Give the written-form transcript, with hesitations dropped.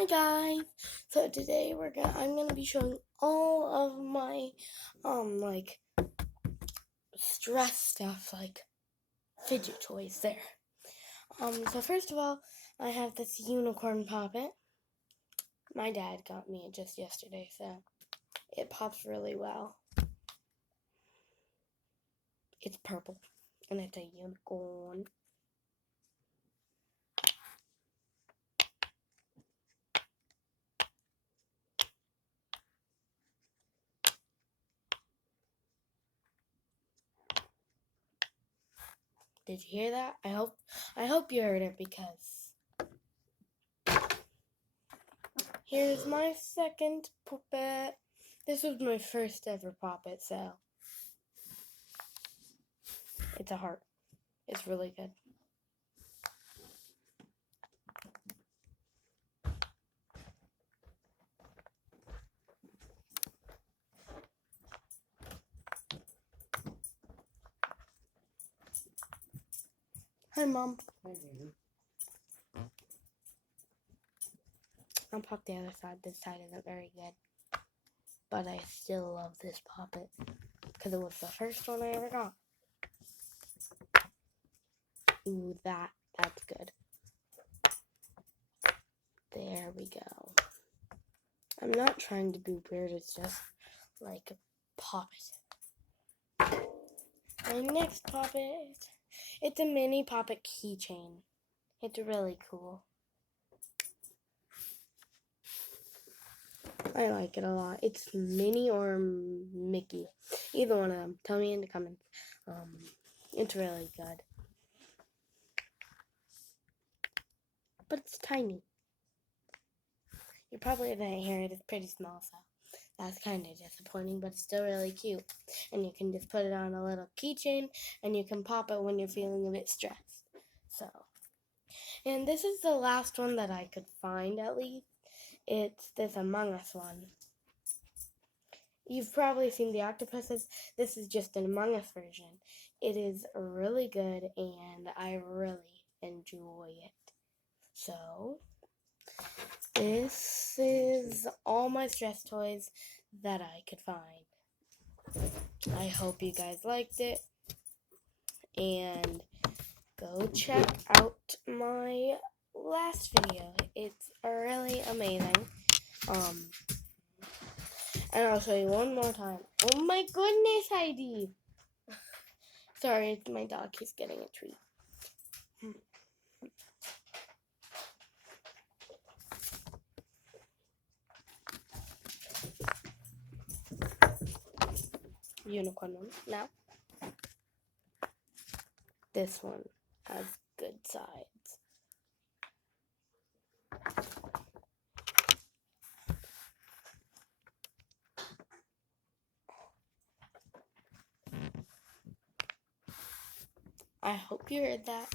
Hi guys. So today I'm gonna be showing all of my like stress stuff, like fidget toys there. So first of all, I have this unicorn poppet. My dad got me it just yesterday, so it pops really well. It's purple and it's a unicorn. Did you hear that? I hope you heard it, because here's my second puppet. This was my first ever puppet, so it's a heart. It's really good. Hi, Mom. I'll pop the other side. This side isn't very good, but I still love this poppet because it was the first one I ever got. Ooh, that's good. There we go. I'm not trying to be weird. It's just like a poppet. My next poppet, it's a mini poppet keychain. It's really cool. I like it a lot. It's Minnie or Mickey. Either one of them. Tell me in the comments. It's really good. But it's tiny. You probably didn't hear it. It's pretty small, so that's kind of disappointing, but it's still really cute. And you can just put it on a little keychain, and you can pop it when you're feeling a bit stressed. So, and this is the last one that I could find, at least. It's this Among Us one. You've probably seen the octopuses. This is just an Among Us version. It is really good, and I really enjoy it. So, this is all my stress toys that I could find. I hope you guys liked it, and go check out my last video. It's really amazing. And I'll show you one more time. Oh my goodness, Heidi! Sorry, it's my dog. He's getting a treat. Unicorn one. Now, this one has good sides. I hope you heard that.